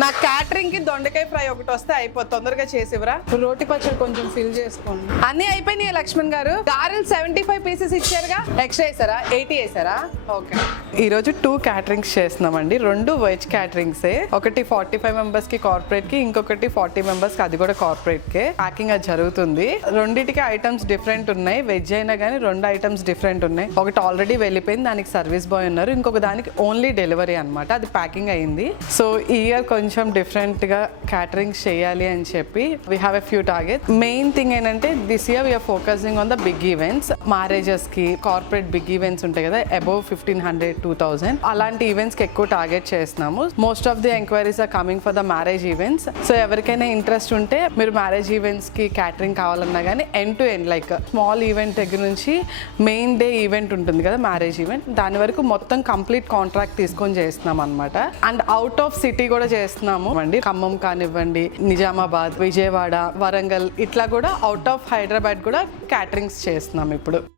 నా క్యాటరింగ్ కి దొండకాయ ఫ్రై ఒకటి వస్తే అయిపోతుంది, తొందరగా చేసివరా. రోటి పచ్చడి కొంచెం ఫిల్ చేసుకోండి. అన్ని అయిపోయినాయి లక్ష్మణ్ గారు. గారెలు 75 పీసెస్ ఇచ్చారుగా, ఎక్స్ట్రా వేసారా? 80 వేసారా? ఓకే. ఈ రోజు 2 క్యాటరింగ్స్ చేస్తున్నామండి, 2 వెజ్ క్యాటరింగ్సే. ఒకటి 45 మెంబర్స్ కి కార్పొరేట్ కి, ఇంకొకటి 40 మెంబర్స్ కి, అది కూడా కార్పొరేట్ కే. ప్యాకింగ్ అది జరుగుతుంది. రెండింటికి ఐటమ్స్ డిఫరెంట్ ఉన్నాయి, వెజ్ అయినా కానీ 2 ఐటమ్స్ డిఫరెంట్ ఉన్నాయి. ఒకటి ఆల్రెడీ వెళ్ళిపోయింది, దానికి సర్వీస్ బాయ్ ఉన్నారు. ఇంకొక దానికి ఓన్లీ డెలివరీ అనమాట, అది ప్యాకింగ్ అయింది. సో ఈ ఇయర్ కొంచెం డిఫరెంట్ గా క్యాటరింగ్ చేయాలి అని చెప్పి we have a few target. Main thing ఏంటంటే this year we are focusing on the big events. Marriages కి, కార్పొరేట్ బిగ్ ఈవెంట్స్ ఉంటాయి కదా, అబౌవ్ 1500, 2000 అలాంటి ఈవెంట్స్ కి ఎక్కువ టార్గెట్ చేస్తున్నాము. Most of the enquiries are coming for the marriage events. So ఎవరికైనా interest ఉంటే మీరు మ్యారేజ్ ఈవెంట్స్ కి క్యాటరింగ్ కావాలన్నా కానీ end to end, like small event దగ్గర నుంచి మెయిన్ డే ఈవెంట్ ఉంటుంది కదా మ్యారేజ్ ఈవెంట్, దాని వరకు మొత్తం కంప్లీట్ కాంట్రాక్ట్ తీసుకొని చేస్తున్నాం అనమాట. అండ్ అవుట్ ఆఫ్ సిటీ కూడా చేస్తున్నాము అండి. ఖమ్మం కానివ్వండి, నిజామాబాద్, విజయవాడ, వరంగల్, ఇట్లా కూడా అవుట్ ఆఫ్ హైదరాబాద్ కూడా క్యాటరింగ్స్ చేస్తున్నాం ఇప్పుడు.